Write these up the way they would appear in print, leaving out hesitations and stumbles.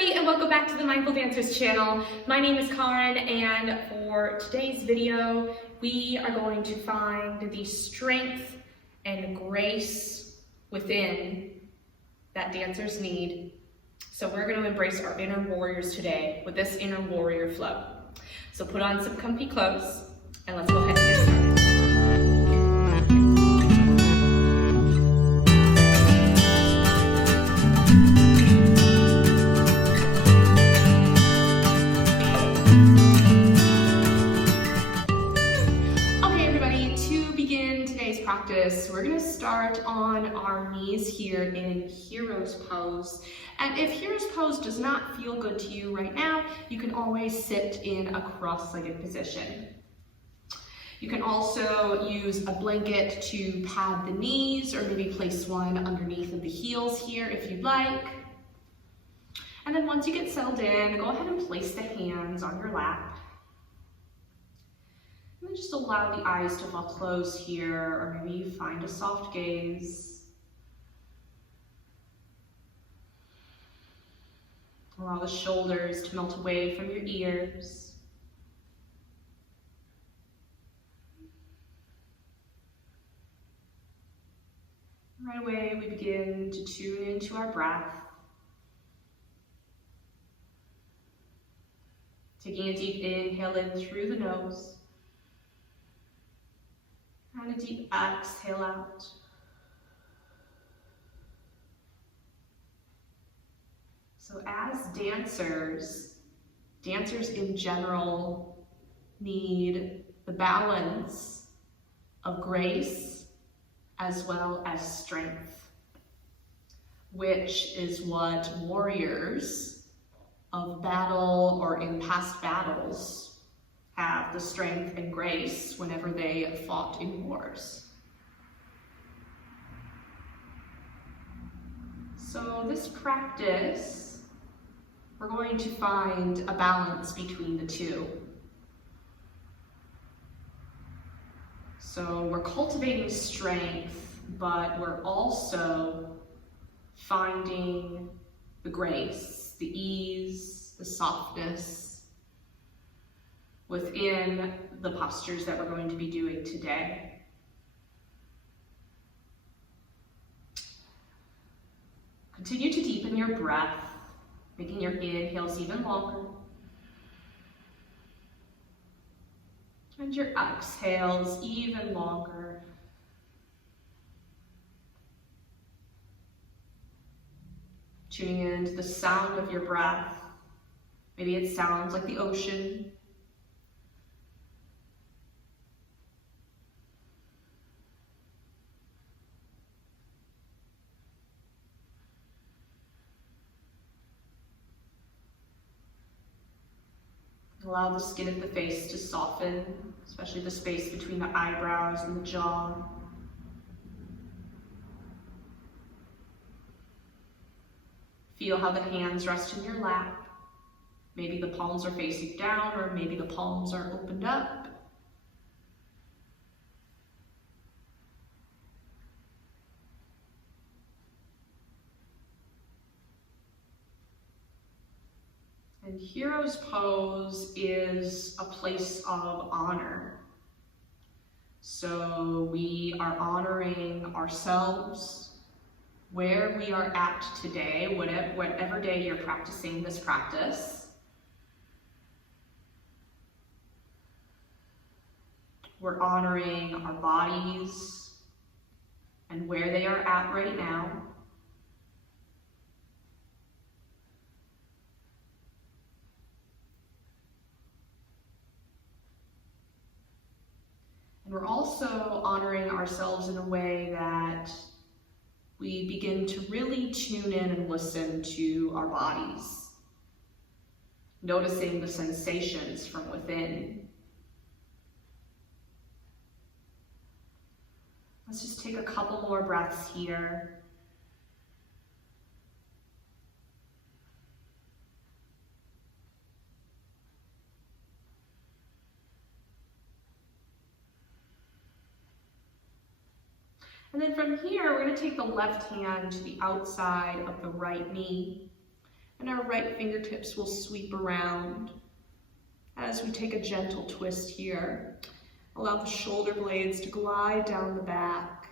everybody, and welcome back to the Mindful Dancers channel. My name is Karen, and for today's video, we are going to find the strength and grace within that dancers need. So we're going to embrace our inner warriors today with this inner warrior flow. So put on some comfy clothes, and let's go ahead and get started. We're going to start on our knees here in Hero's Pose. And if Hero's Pose does not feel good to you right now, you can always sit in a cross-legged position. You can also use a blanket to pad the knees, or maybe place one underneath of the heels here if you'd like. And then once you get settled in, go ahead and place the hands on your lap. And then just allow the eyes to fall closed here, or maybe find a soft gaze. Allow the shoulders to melt away from your ears. Right away, we begin to tune into our breath. Taking a deep inhale in through the nose. And a deep exhale out. So as dancers in general need the balance of grace as well as strength, which is what warriors of battle or in past battles have the strength and grace whenever they fought in wars. So this practice, we're going to find a balance between the two. So we're cultivating strength, but we're also finding the grace, the ease, the softness within the postures that we're going to be doing today. Continue to deepen your breath, making your inhales even longer. And your exhales even longer. Tuning into the sound of your breath. Maybe it sounds like the ocean. Allow the skin of the face to soften, especially the space between the eyebrows and the jaw. Feel how the hands rest in your lap. Maybe the palms are facing down, or maybe the palms are opened up. And Hero's Pose is a place of honor. So we are honoring ourselves, where we are at today, whatever day you're practicing this practice. We're honoring our bodies and where they are at right now. We're also honoring ourselves in a way that we begin to really tune in and listen to our bodies, noticing the sensations from within. Let's just take a couple more breaths here. And then from here, we're going to take the left hand to the outside of the right knee. And our right fingertips will sweep around as we take a gentle twist here. Allow the shoulder blades to glide down the back.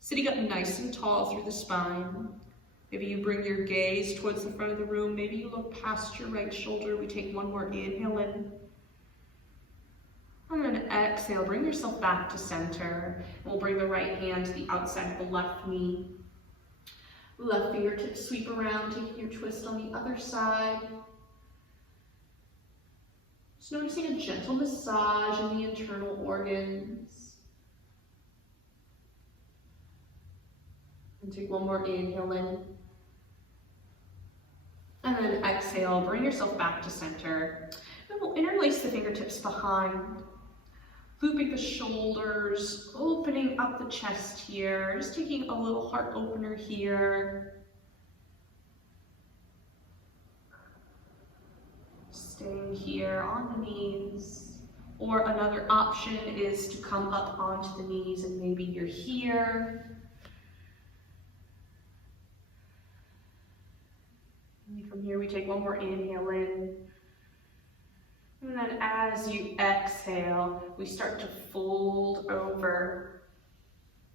Sitting up nice and tall through the spine. Maybe you bring your gaze towards the front of the room. Maybe you look past your right shoulder. We take one more inhale in. And then exhale, bring yourself back to center. We'll bring the right hand to the outside of the left knee. Left fingertips sweep around, taking your twist on the other side. Just noticing a gentle massage in the internal organs. And take one more inhale in. And then exhale, bring yourself back to center. And we'll interlace the fingertips behind. Looping the shoulders, opening up the chest here. Just taking a little heart opener here. Staying here on the knees. Or another option is to come up onto the knees and maybe you're here. And from here we take one more inhale in. And then as you exhale, we start to fold over.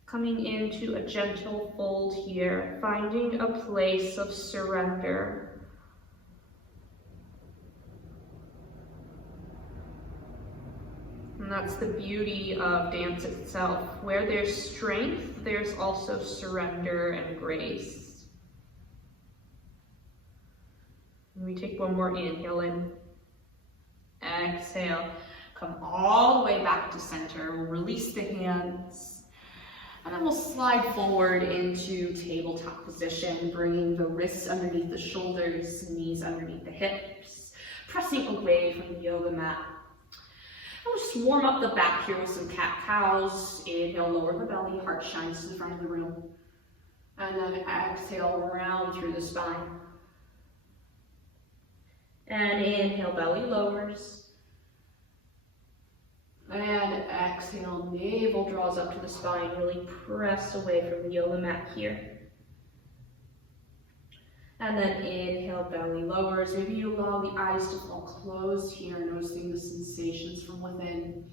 Coming into a gentle fold here, finding a place of surrender. And that's the beauty of dance itself. Where there's strength, there's also surrender and grace. And we take one more inhale in. Exhale, come all the way back to center. We'll release the hands. And then we'll slide forward into tabletop position, bringing the wrists underneath the shoulders, knees underneath the hips, pressing away from the yoga mat. And we'll just warm up the back here with some cat-cows. Inhale, lower the belly, heart shines to the front of the room. And then exhale, round through the spine. And inhale, belly lowers. And exhale, navel draws up to the spine. Really press away from the yoga mat here. And then inhale, belly lowers. Maybe you allow the eyes to fall closed here, noticing the sensations from within.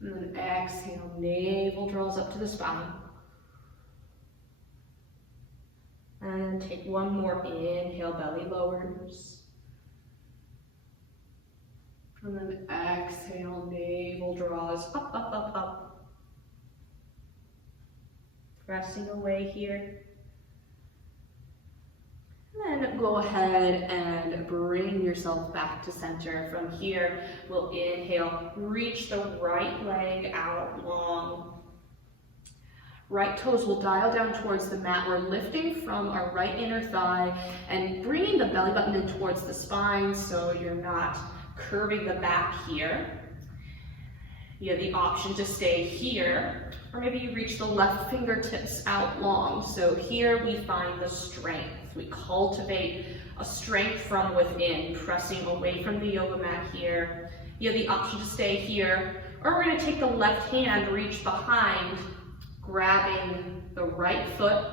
And then exhale, navel draws up to the spine. And take one more inhale, belly lowers. And then exhale, navel draws up, up, up, up. Pressing away here. And then go ahead and bring yourself back to center. From here, we'll inhale, reach the right leg out long. Right toes will dial down towards the mat. We're lifting from our right inner thigh and bringing the belly button in towards the spine so you're not curving the back here. You have the option to stay here, or maybe you reach the left fingertips out long. So here we find the strength. We cultivate a strength from within, pressing away from the yoga mat here. You have the option to stay here, or we're going to take the left hand, reach behind, grabbing the right foot,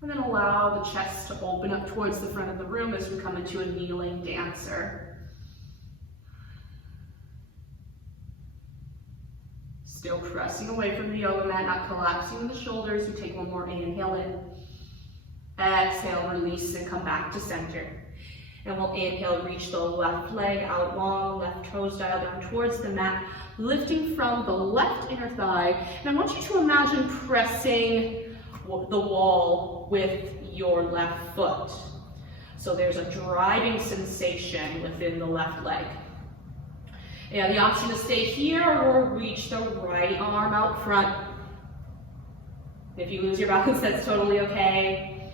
and then allow the chest to open up towards the front of the room as we come into a kneeling dancer. Still pressing away from the yoga mat, not collapsing the shoulders. We take one more inhale in. Exhale, release and come back to center. And we'll inhale, reach the left leg out long, left toes dial down towards the mat, lifting from the left inner thigh. And I want you to imagine pressing the wall with your left foot. So there's a driving sensation within the left leg. You have the option to stay here or reach the right arm out front. If you lose your balance, that's totally okay.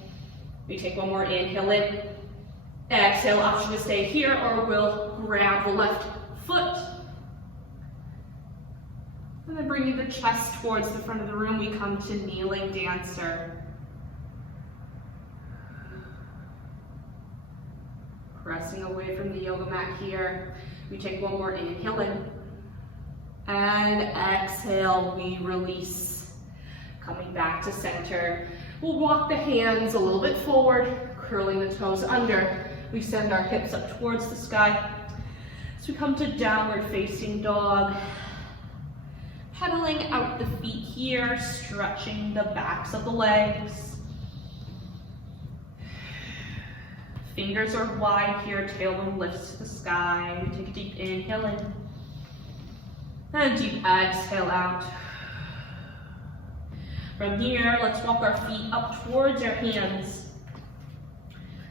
We take one more inhale in. Exhale, option to stay here, or we'll grab the left foot. And then bringing the chest towards the front of the room, we come to kneeling dancer. Pressing away from the yoga mat here. We take one more inhale in. And exhale, we release. Coming back to center. We'll walk the hands a little bit forward, curling the toes under. We send our hips up towards the sky. So we come to downward facing dog. Pedaling out the feet here, stretching the backs of the legs. Fingers are wide here, tailbone lifts to the sky. We take a deep inhale in. And a deep exhale out. From here, let's walk our feet up towards our hands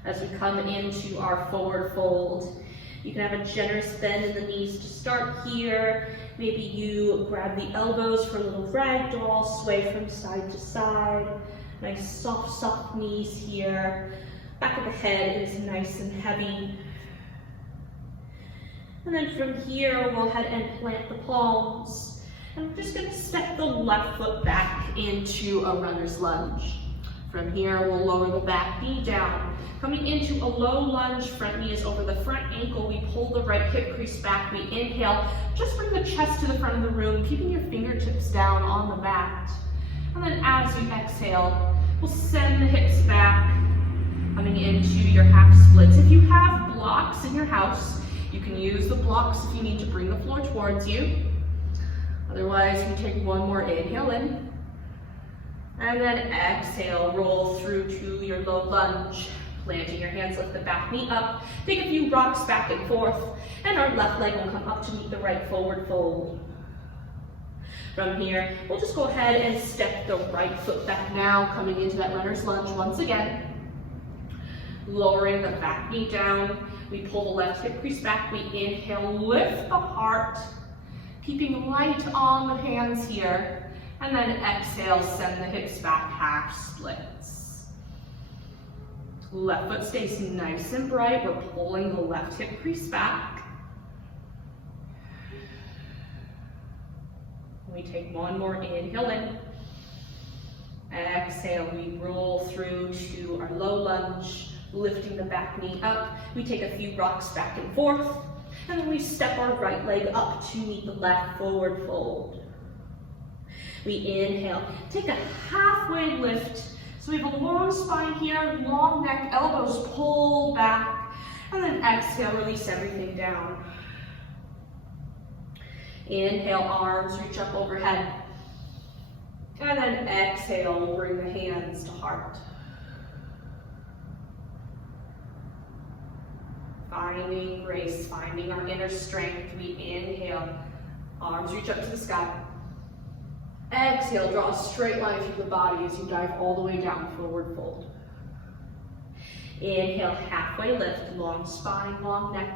as we come into our forward fold. You can have a generous bend in the knees to start here. Maybe you grab the elbows for a little ragdoll, sway from side to side. Nice soft, soft knees here. Back of the head is nice and heavy. And then from here, we'll go ahead and plant the palms. And we're just going to step the left foot back into a runner's lunge. From here, we'll lower the back knee down. Coming into a low lunge, front knee is over the front ankle. We pull the right hip crease back. We inhale. Just bring the chest to the front of the room, keeping your fingertips down on the mat. And then as you exhale, we'll send the hips back, coming into your half splits. If you have blocks in your house, you can use the blocks if you need to bring the floor towards you. Otherwise, we take one more inhale in. And then exhale, roll through to your low lunge. Planting your hands, lift the back knee up. Take a few rocks back and forth. And our left leg will come up to meet the right forward fold. From here, we'll just go ahead and step the right foot back now, coming into that runner's lunge once again. Lowering the back knee down. We pull the left hip crease back. We inhale, lift the heart. Keeping light on the hands here. And then exhale, send the hips back, half splits. Left foot stays nice and bright. We're pulling the left hip crease back. We take one more inhale in. Exhale, we roll through to our low lunge, lifting the back knee up. We take a few rocks back and forth. And then we step our right leg up to meet the left forward fold. We inhale, take a halfway lift. So we have a long spine here, long neck, elbows pull back. And then exhale, release everything down. Inhale, arms reach up overhead. And then exhale, bring the hands to heart. Finding grace, finding our inner strength. We inhale, arms reach up to the sky. Exhale, draw a straight line through the body as you dive all the way down, forward fold. Inhale, halfway lift, long spine, long neck.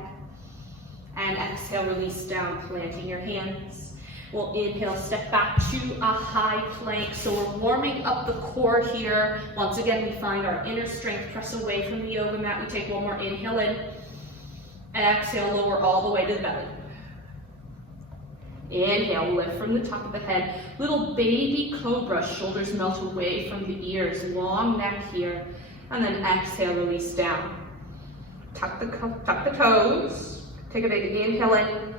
And exhale, release down, planting your hands. We'll inhale, step back to a high plank. So we're warming up the core here. Once again, we find our inner strength, press away from the yoga mat. We take one more inhale in. Exhale, lower all the way to the belly. Inhale, lift from the top of the head. Little baby cobra, shoulders melt away from the ears. Long neck here. And then exhale, release down. Tuck the toes. Take a big inhale in.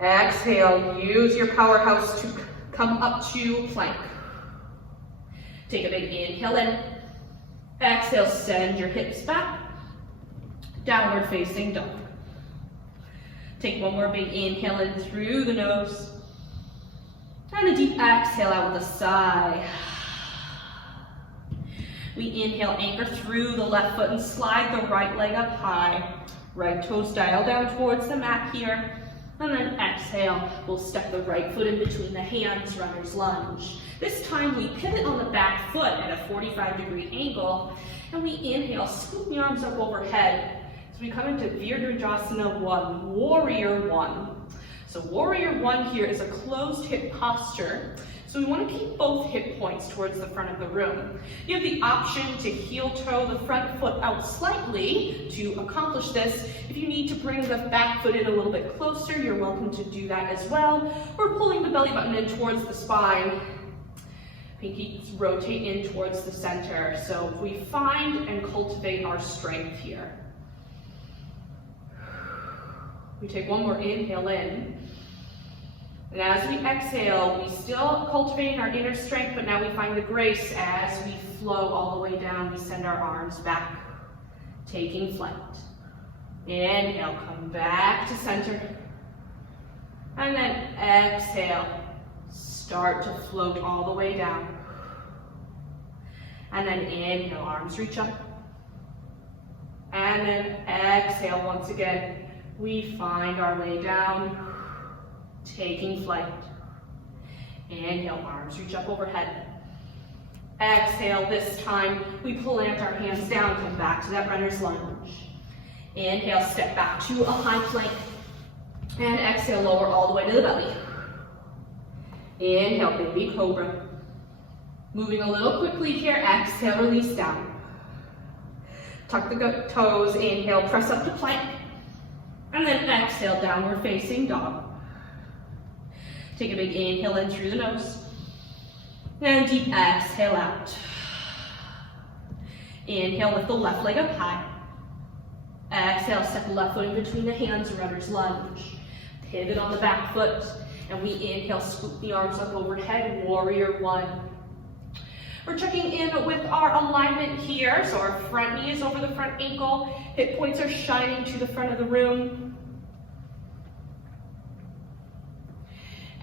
Exhale, use your powerhouse to come up to plank. Take a big inhale in. Exhale, send your hips back. Downward facing dog. Take one more big inhale in through the nose. And a deep exhale out with a sigh. We inhale, anchor through the left foot and slide the right leg up high. Right toes dial down towards the mat here. And then exhale, we'll step the right foot in between the hands, runner's lunge. This time we pivot on the back foot at a 45-degree angle. And we inhale, scoop the arms up overhead. So we come into Virabhadrasana 1, Warrior 1. So Warrior 1 here is a closed hip posture. So we want to keep both hip points towards the front of the room. You have the option to heel toe the front foot out slightly to accomplish this. If you need to bring the back foot in a little bit closer, you're welcome to do that as well. Or pulling the belly button in towards the spine. Pinkies rotate in towards the center. So we find and cultivate our strength here. We take one more inhale in. And as we exhale, we still cultivating our inner strength, but now we find the grace as we flow all the way down. We send our arms back, taking flight. Inhale, come back to center. And then exhale, start to float all the way down. And then inhale, arms reach up. And then exhale once again. We find our way down, taking flight. Inhale, arms reach up overhead. Exhale, this time we plant our hands down, come back to that runner's lunge. Inhale, step back to a high plank. And exhale, lower all the way to the belly. Inhale, baby cobra. Moving a little quickly here, exhale, release down. Tuck the toes, inhale, press up to plank. And then exhale, downward facing dog. Take a big inhale in through the nose. And deep exhale out. Inhale, lift the left leg up high. Exhale, step the left foot in between the hands, runner's lunge. Pivot on the back foot. And we inhale, scoop the arms up overhead, warrior one. We're checking in with our alignment here. So our front knee is over the front ankle. Hip points are shining to the front of the room.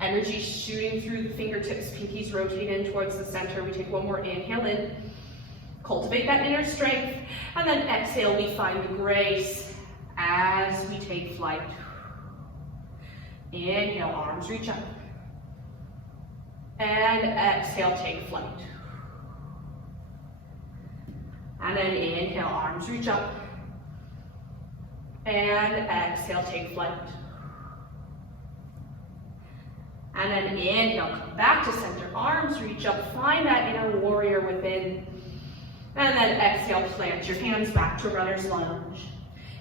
Energy shooting through the fingertips, pinkies rotate in towards the center. We take one more inhale in. Cultivate that inner strength. And then exhale, we find the grace as we take flight. Inhale, arms reach up. And exhale, take flight. And then inhale, arms reach up. And exhale, take flight. And then inhale, come back to center, arms reach up, find that inner warrior within. And then exhale, plant your hands back to runner's lunge.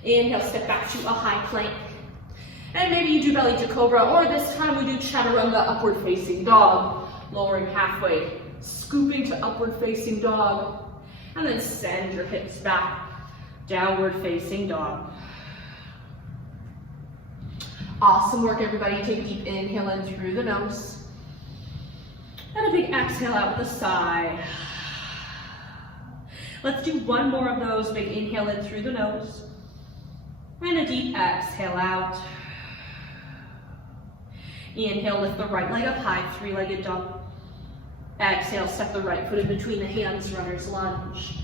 Inhale, step back to a high plank. And maybe you do belly to cobra, or this time we do chaturanga, upward facing dog. Lowering halfway, scooping to upward facing dog. And then send your hips back, downward facing dog. Awesome work, everybody. Take a deep inhale in through the nose. And a big exhale out the side. Let's do one more of those. Big inhale in through the nose. And a deep exhale out. Inhale, lift the right leg up high, three-legged dog. Exhale, step the right foot in between the hands, runner's lunge.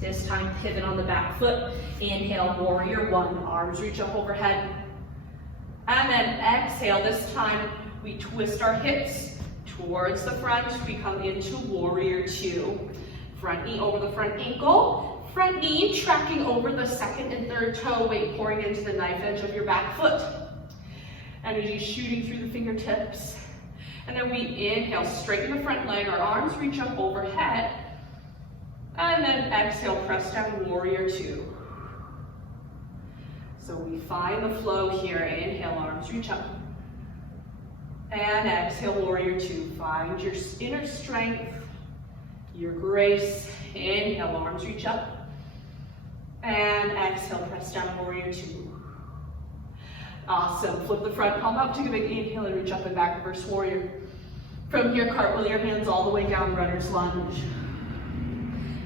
This time, pivot on the back foot. Inhale, warrior one, arms reach up overhead. And then exhale, this time we twist our hips towards the front. We come into warrior two. Front knee over the front ankle. Front knee tracking over the second and third toe, weight pouring into the knife edge of your back foot. Energy shooting through the fingertips. And then we inhale, straighten the front leg, our arms reach up overhead. And then exhale, press down, warrior two. So we find the flow here. Inhale, arms reach up. And exhale, warrior two. Find your inner strength, your grace. Inhale, arms reach up. And exhale, press down, warrior two. Awesome. Flip the front palm up, take a big inhale and reach up and back, reverse warrior. From here, cartwheel your hands all the way down, runner's lunge.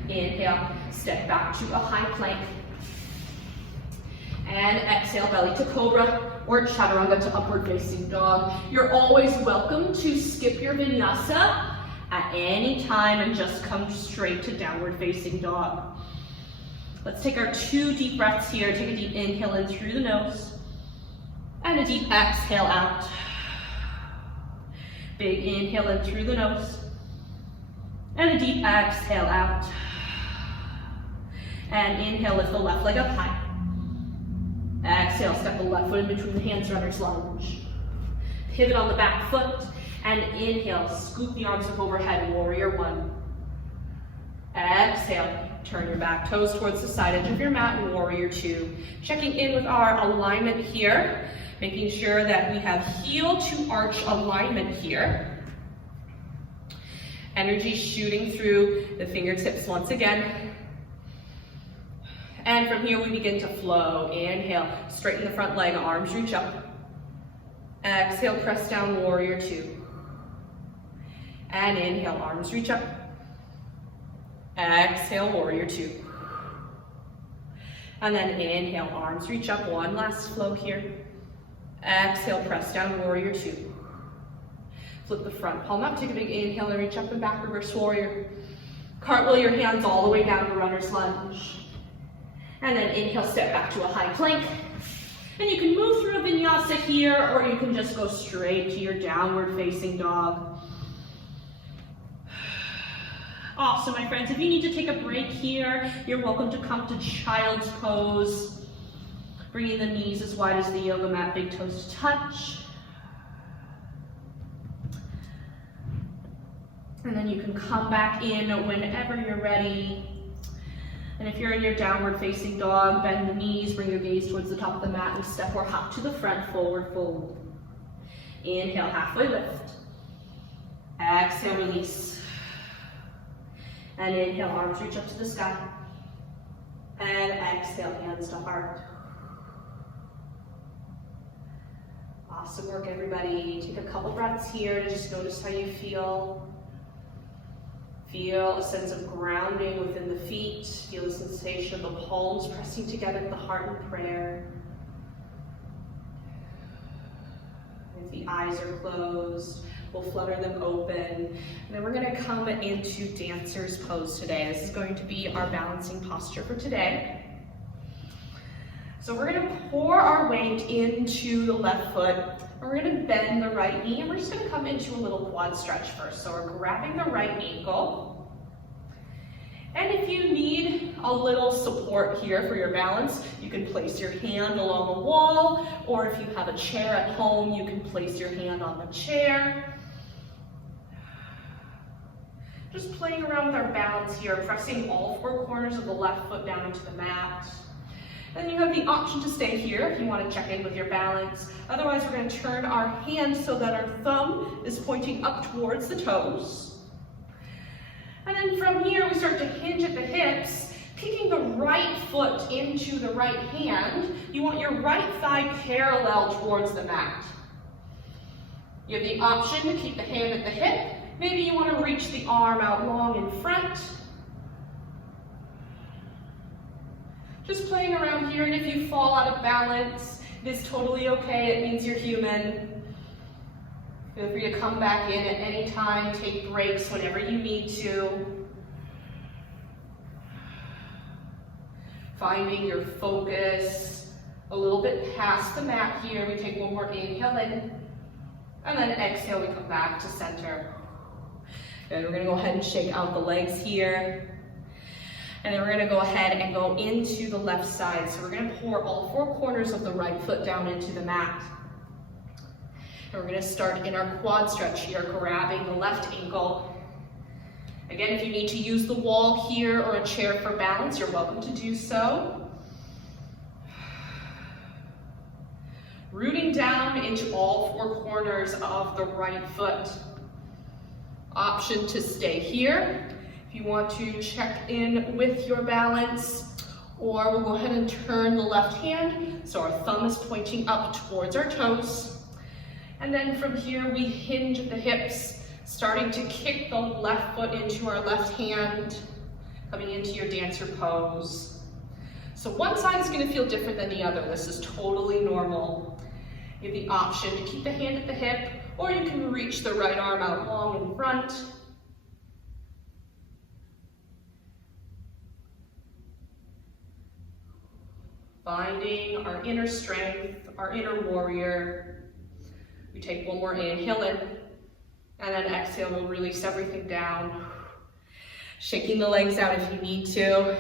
Inhale, step back to a high plank. And exhale, belly to cobra or chaturanga to upward facing dog. You're always welcome to skip your vinyasa at any time and just come straight to downward facing dog. Let's take our 2 deep breaths here. Take a deep inhale in through the nose. And a deep exhale out. Big inhale in through the nose. And a deep exhale out. And inhale, lift the left leg up high. Exhale, step the left foot in between the hands, runner's lunge. Pivot on the back foot. And inhale, scoop the arms up overhead, warrior one. Exhale, turn your back toes towards the side edge of your mat, warrior two. Checking in with our alignment here. Making sure that we have heel to arch alignment here. Energy shooting through the fingertips once again. And from here we begin to flow. Inhale, straighten the front leg, arms reach up. Exhale, press down, warrior two. And inhale, arms reach up. Exhale, warrior two. And then inhale, arms reach up. One last flow here. Exhale, press down, warrior two. Flip the front palm up, take a big inhale and reach up and back, reverse warrior. Cartwheel your hands all the way down to runner's lunge. And then inhale, step back to a high plank. And you can move through a vinyasa here, or you can just go straight to your downward facing dog. Awesome, my friends. If you need to take a break here, you're welcome to come to child's pose. Bringing the knees as wide as the yoga mat, big toes to touch. And then you can come back in whenever you're ready. And if you're in your downward facing dog, bend the knees, bring your gaze towards the top of the mat and step or hop to the front, forward fold. Inhale, halfway lift. Exhale, release. And inhale, arms reach up to the sky. And exhale, hands to heart. Awesome work, everybody. Take a couple breaths here to just notice how you feel. Feel a sense of grounding within the feet. Feel the sensation of the palms pressing together at the heart in prayer. If the eyes are closed, we'll flutter them open. And then we're gonna come into dancer's pose today. This is going to be our balancing posture for today. So we're gonna pour our weight into the left foot. We're gonna bend the right knee, and we're just gonna come into a little quad stretch first. So we're grabbing the right ankle. And if you need a little support here for your balance, you can place your hand along the wall, or if you have a chair at home, you can place your hand on the chair. Just playing around with our balance here, pressing all four corners of the left foot down into the mat. Then you have the option to stay here if you want to check in with your balance. Otherwise, we're going to turn our hands so that our thumb is pointing up towards the toes. And then from here, we start to hinge at the hips, kicking the right foot into the right hand. You want your right thigh parallel towards the mat. You have the option to keep the hand at the hip. Maybe you want to reach the arm out long in front. Just playing around here, and if you fall out of balance, it is totally okay. It means you're human. Feel free to come back in at any time, take breaks whenever you need to. Finding your focus a little bit past the mat here. We take one more inhale in, and then exhale, we come back to center. And we're gonna go ahead and shake out the legs here. And then we're gonna go ahead and go into the left side. So we're gonna pour all four corners of the right foot down into the mat. And we're gonna start in our quad stretch here, grabbing the left ankle. Again, if you need to use the wall here or a chair for balance, you're welcome to do so. Rooting down into all four corners of the right foot. Option to stay here. If you want to check in with your balance, or we'll go ahead and turn the left hand so our thumb is pointing up towards our toes. And then from here we hinge at the hips, starting to kick the left foot into our left hand, coming into your dancer pose. So one side is going to feel different than the other. This is totally normal. You have the option to keep the hand at the hip, or you can reach the right arm out long in front. Finding our inner strength, our inner warrior. We take one more inhale in, and then exhale, we'll release everything down. Shaking the legs out if you need to.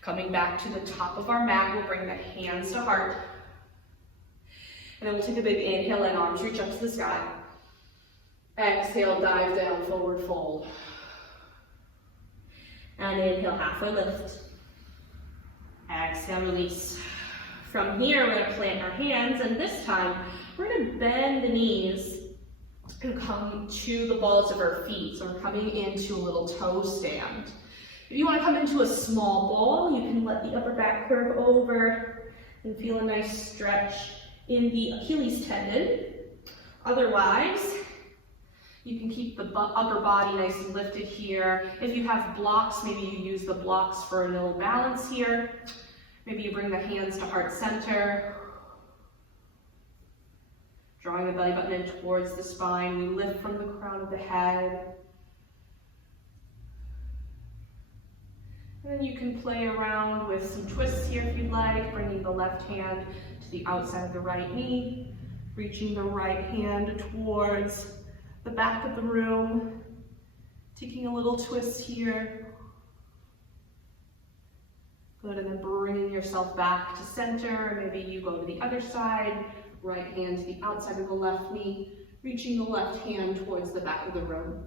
Coming back to the top of our mat, we'll bring the hands to heart. And then we'll take a big inhale and arms reach up to the sky. Exhale, dive down, forward fold. And inhale, halfway lift. Exhale, release. From here, we're going to plant our hands, and this time, we're going to bend the knees and come to the balls of our feet. So we're coming into a little toe stand. If you want to come into a small ball, you can let the upper back curve over and feel a nice stretch in the Achilles tendon. Otherwise, you can keep the upper body nice and lifted here. If you have blocks, maybe you use the blocks for a little balance here. Maybe you bring the hands to heart center. Drawing the belly button in towards the spine. We lift from the crown of the head. And then you can play around with some twists here if you'd like, bringing the left hand to the outside of the right knee, reaching the right hand towards the back of the room, taking a little twist here. Good, and then bringing yourself back to center. Maybe you go to the other side, right hand to the outside of the left knee, reaching the left hand towards the back of the room.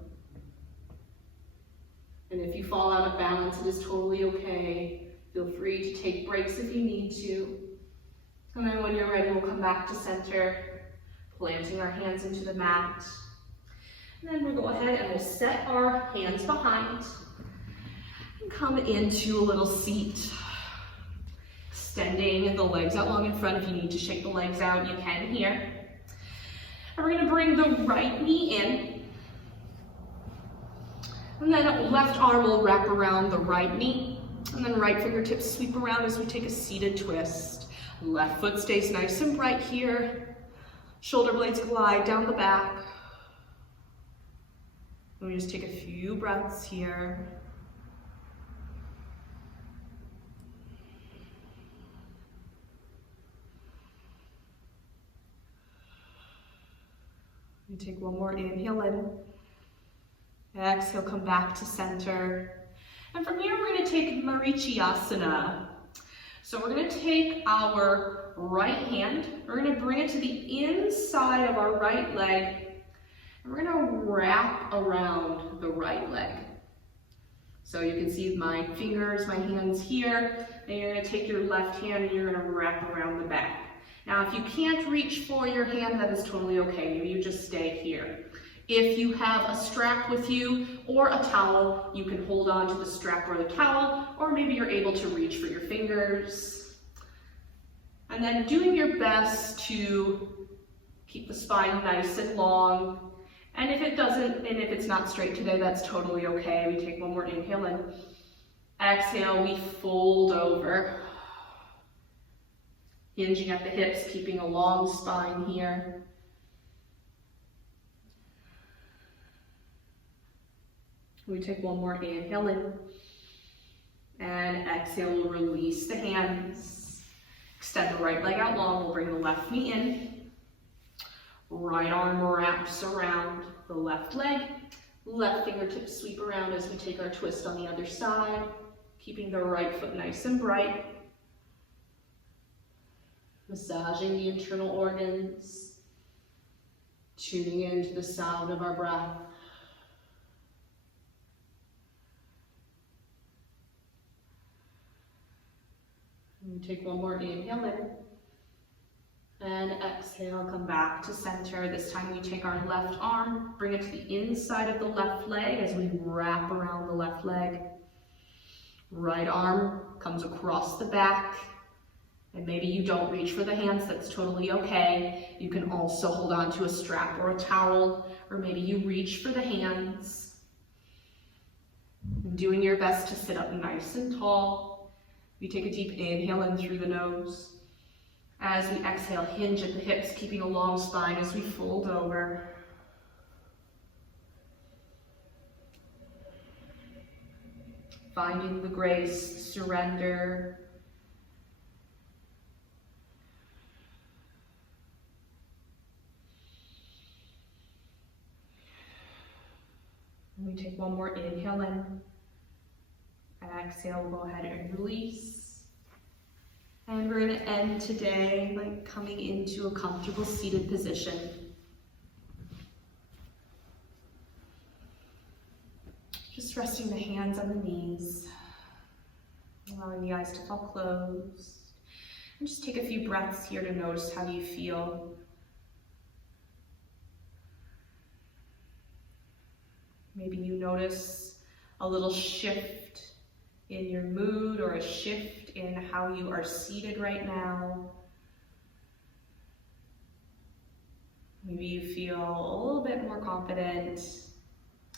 And if you fall out of balance, it is totally okay. Feel free to take breaks if you need to. And then when you're ready, we'll come back to center, planting our hands into the mat. And then we'll go ahead and we'll set our hands behind and come into a little seat. Extending the legs out long in front. If you need to shake the legs out, you can here. And we're gonna bring the right knee in. And then left arm will wrap around the right knee. And then right fingertips sweep around as we take a seated twist. Left foot stays nice and bright here. Shoulder blades glide down the back. And we just take a few breaths here. And take one more inhale in. Exhale, come back to center. And from here, we're going to take Marichyasana. So we're going to take our right hand, we're going to bring it to the inside of our right leg, and we're going to wrap around the right leg. So you can see my fingers, my hands here, and you're going to take your left hand and you're going to wrap around the back. Now, if you can't reach for your hand, that is totally okay. Maybe you just stay here. If you have a strap with you or a towel, you can hold on to the strap or the towel, or maybe you're able to reach for your fingers. And then doing your best to keep the spine nice and long. And if it's not straight today, that's totally okay. We take one more inhale in. Exhale, we fold over. Hinging at the hips, keeping a long spine here. We take one more inhale in, and exhale, we'll release the hands. Extend the right leg out long, we'll bring the left knee in. Right arm wraps around the left leg. Left fingertips sweep around as we take our twist on the other side, keeping the right foot nice and bright. Massaging the internal organs, tuning into the sound of our breath. And take one more inhale in, and exhale, come back to center. This time we take our left arm, bring it to the inside of the left leg as we wrap around the left leg. Right arm comes across the back, and maybe you don't reach for the hands, that's totally okay. You can also hold on to a strap or a towel, or maybe you reach for the hands. And doing your best to sit up nice and tall. We take a deep inhale in through the nose. As we exhale, hinge at the hips, keeping a long spine as we fold over. Finding the grace, surrender. And we take one more inhale in. Exhale, we'll go ahead and release. And we're going to end today by coming into a comfortable seated position. Just resting the hands on the knees, allowing the eyes to fall closed. And just take a few breaths here to notice how you feel. Maybe you notice a little shift in your mood or a shift in how you are seated right now. Maybe you feel a little bit more confident.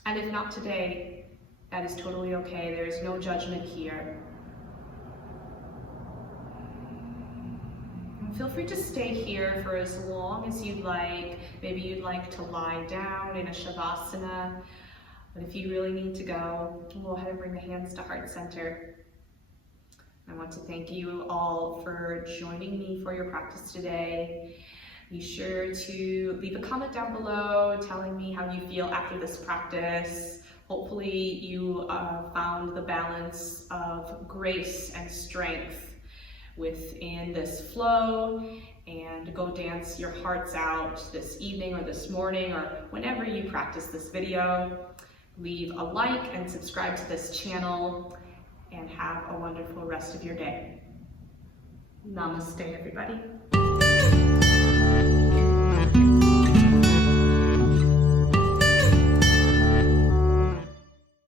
And if not today, that is totally okay. There is no judgment here. And feel free to stay here for as long as you'd like. Maybe you'd like to lie down in a Shavasana. But if you really need to go ahead and bring the hands to heart center. I want to thank you all for joining me for your practice today. Be sure to leave a comment down below telling me how you feel after this practice. Hopefully you found the balance of grace and strength within this flow, and go dance your hearts out this evening or this morning or whenever you practice this video. Leave a like and subscribe to this channel, and have a wonderful rest of your day. Namaste, everybody.